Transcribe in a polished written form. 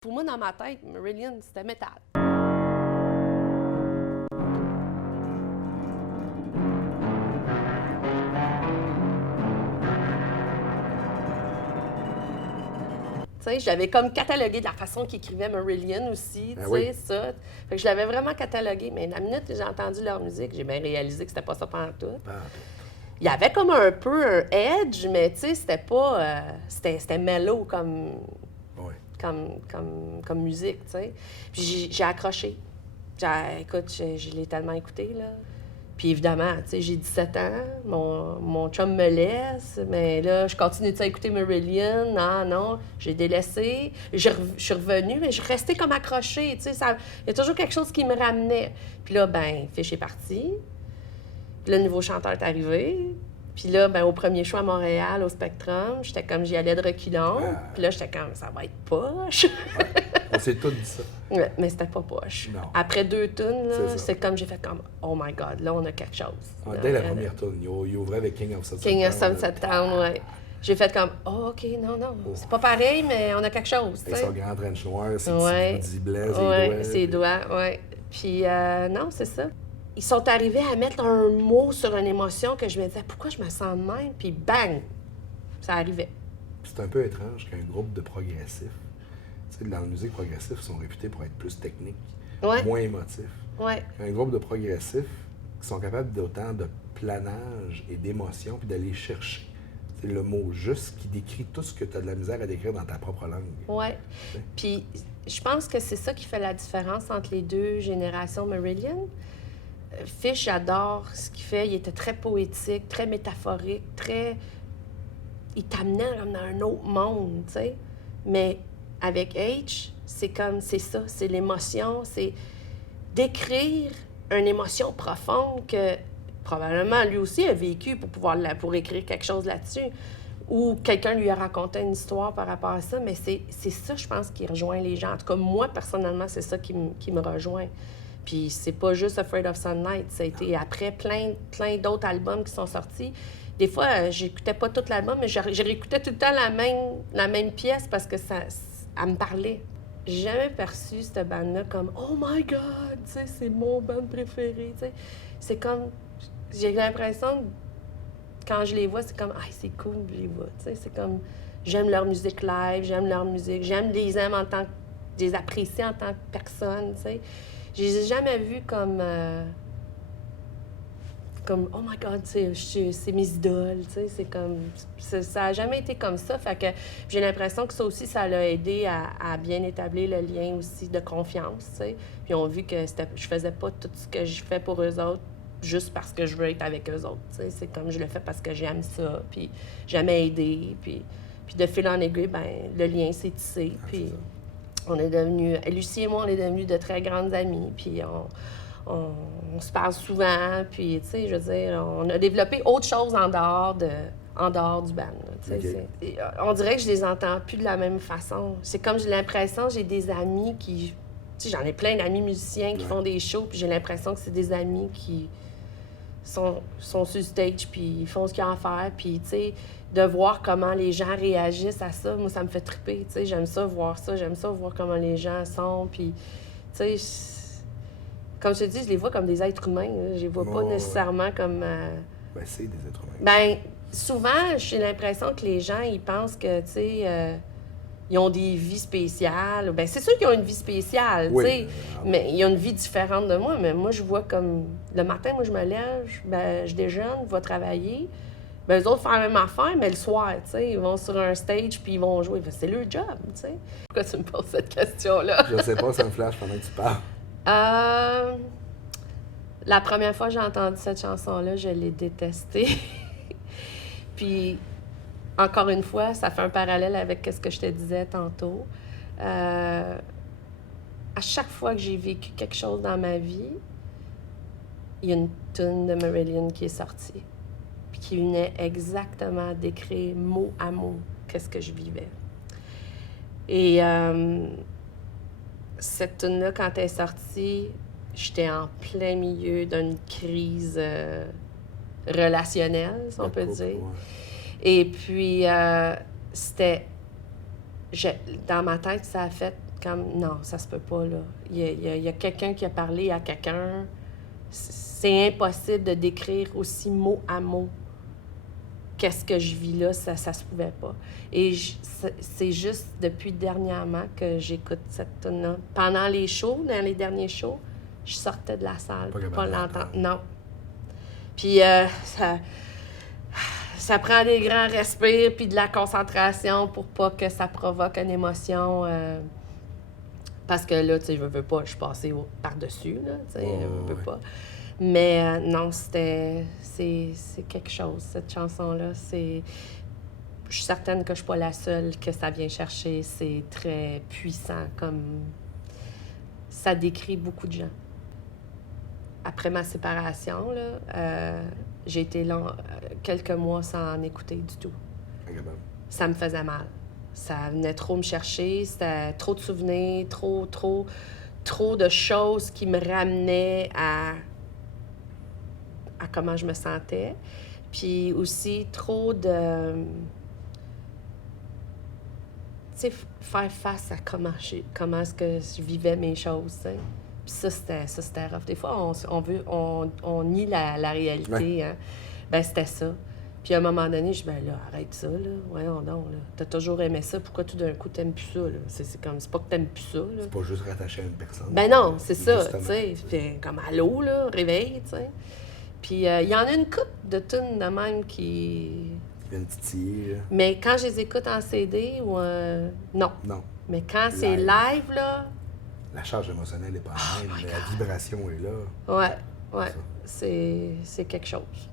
Pour moi, dans ma tête, Marillion, c'était métal. Tu sais, j'avais comme catalogué de la façon qu'il écrivait Marillion aussi, tu sais, oui. ça. Fait que je l'avais vraiment catalogué, mais la minute que j'ai entendu leur musique, j'ai bien réalisé que c'était pas ça pantoute. Il y avait comme un peu un edge, mais tu sais, c'était pas... c'était mellow comme, Oui. comme musique, tu sais. Puis j'ai accroché. Écoute, je l'ai tellement écouté, là. Puis évidemment, tu sais, j'ai 17 ans, mon chum me laisse, mais là, je continue à écouter Marillion. Non, j'ai délaissé. Je suis revenue, mais je restais comme accrochée, tu sais. Il y a toujours quelque chose qui me ramenait. Puis là, ben, Fish est parti. Puis là, le nouveau chanteur est arrivé. Puis là, ben, au premier show à Montréal, au Spectrum, j'étais comme, j'y allais de reculons. Puis là, j'étais comme, ça va être poche. On s'est tous dit ça. Ouais, mais c'était pas poche. Non. Après 2 tunes, là, C'est ça. c'est comme j'ai fait comme oh my God, là on a quelque chose. Dès la première tune, il ouvrait avec King of Sunset King of Town, Sunset Town, ouais. J'ai fait comme oh OK, non, c'est pas pareil, mais on a quelque chose. Avec son grand trench noir, ses Ouais. petits blancs, Ses doigts, ouais. Puis non, c'est ça. Ils sont arrivés à mettre un mot sur une émotion que je me disais pourquoi je me sens de même, puis bang, ça arrivait. C'est un peu étrange qu'un groupe de progressifs, tu sais, dans la musique progressive, ils sont réputés pour être plus techniques, Ouais. moins émotifs. Ouais. Un groupe de progressifs qui sont capables d'autant de planage et d'émotion, puis d'aller chercher. C'est le mot juste qui décrit tout ce que tu as de la misère à décrire dans ta propre langue. Ouais. Puis je pense que c'est ça qui fait la différence entre les deux générations Marillion. Fish, j'adore ce qu'il fait. Il était très poétique, très métaphorique, très... Il t'amenait comme dans un autre monde, tu sais. Mais avec H, c'est ça, c'est l'émotion, c'est d'écrire une émotion profonde que probablement lui aussi a vécu pour écrire quelque chose là-dessus. Ou quelqu'un lui a raconté une histoire par rapport à ça, mais c'est ça, je pense, qui rejoint les gens. En tout cas, moi, personnellement, c'est ça qui me rejoint. Puis c'est pas juste Afraid of Sunlight, ça a été après plein d'autres albums qui sont sortis. Des fois, j'écoutais pas tout l'album, mais je réécoutais tout le temps la même pièce parce que elle me parlait. J'ai jamais perçu cette bande-là comme « Oh my God! » Tu sais, c'est mon band préféré, tu sais. C'est comme... J'ai l'impression, quand je les vois, c'est comme « Ah, c'est cool, je les vois. » Tu sais, c'est comme... J'aime leur musique live, j'aime leur musique, j'aime les aimer en tant que... les apprécier en tant que personne, tu sais. Je les ai jamais vus comme oh my God, c'est mes idoles, tu sais, c'est comme... Ça a jamais été comme ça, fait que j'ai l'impression que ça aussi, ça l'a aidé à bien établir le lien aussi de confiance, tu sais. Puis ils ont vu que je faisais pas tout ce que je fais pour eux autres juste parce que je veux être avec eux autres, tu sais. C'est comme je le fais parce que j'aime ça, puis j'aime aider, puis de fil en aiguille, ben le lien s'est tissé, puis... On est devenus, Lucie et moi, on est devenus de très grandes amies, puis on se parle souvent, puis, tu sais, je veux dire, on a développé autre chose en dehors du band, tu sais. Okay. On dirait que je les entends plus de la même façon. C'est comme j'ai l'impression, j'ai des amis qui... Tu sais, j'en ai plein d'amis musiciens qui font des shows, puis j'ai l'impression que c'est des amis qui sont sur le stage, puis ils font ce qu'il y a à faire, puis, tu sais, de voir comment les gens réagissent à ça, moi, ça me fait triper, tu sais, j'aime ça voir comment les gens sont, puis, tu sais, comme je te dis, je les vois comme des êtres humains, là. Je les vois pas nécessairement comme... Ben, c'est des êtres humains. Ben, souvent, j'ai l'impression que les gens, ils pensent que, tu sais, ils ont des vies spéciales. Ben, c'est sûr qu'ils ont une vie spéciale, tu sais, mais ils ont une vie différente de moi, mais moi, je vois comme... Le matin, moi, je me lève, je déjeune, je vais travailler. Ben, eux autres font la même affaire, mais le soir, tu sais, ils vont sur un stage puis ils vont jouer. C'est leur job, tu sais. Pourquoi tu me poses cette question-là? Je sais pas, ça me flash pendant que tu parles. La première fois que j'ai entendu cette chanson-là, je l'ai détestée. Puis, encore une fois, ça fait un parallèle avec ce que je te disais tantôt. À chaque fois que j'ai vécu quelque chose dans ma vie, il y a une tune de Marillion qui est sortie. Puis qui venait exactement décrire mot à mot qu'est-ce que je vivais. Et cette tune-là, quand elle est sortie, j'étais en plein milieu d'une crise relationnelle, si on peut dire. Ouais. Et puis, c'était... Dans ma tête, ça a fait comme, non, ça se peut pas, là. Il y a quelqu'un qui a parlé à quelqu'un. C'est impossible de décrire aussi mot à mot qu'est-ce que je vis là, ça se pouvait pas. Et c'est juste depuis dernièrement que j'écoute cette tune-là. Pendant les shows, dans les derniers shows, je sortais de la salle pour pas l'entendre. Non. Puis ça prend des grands respires puis de la concentration pour pas que ça provoque une émotion. Parce que là, tu sais, je veux pas, je suis passée par-dessus, là, tu sais, je veux pas. Mais non, c'est quelque chose, cette chanson-là. Je suis certaine que je suis pas la seule que ça vient chercher. C'est très puissant, comme ça décrit beaucoup de gens. Après ma séparation, là, j'ai été quelques mois sans en écouter du tout. Ça me faisait mal. Ça venait trop me chercher, c'était trop de souvenirs, trop de choses qui me ramenaient à comment je me sentais. Puis aussi trop de... Tu sais, faire face à comment est-ce que je vivais mes choses, tu sais. Puis ça, c'était rough. Des fois, on nie la réalité, ouais. Hein. Ben c'était ça. Puis à un moment donné, je dis, ben là, arrête ça, là. Voyons donc, là. T'as toujours aimé ça, pourquoi tout d'un coup t'aimes plus ça, là? C'est pas que t'aimes plus ça, là. C'est pas juste rattaché à une personne. Ben non, c'est ça, tu sais. Puis comme, allô, là, réveille, tu sais. Puis il y en a une couple de tunes de même qui viennent titiller, là. Mais quand je les écoute en CD, ou non. Non. Mais quand c'est live, là... La charge émotionnelle n'est pas la même, mais la vibration est là. Ouais, c'est quelque chose.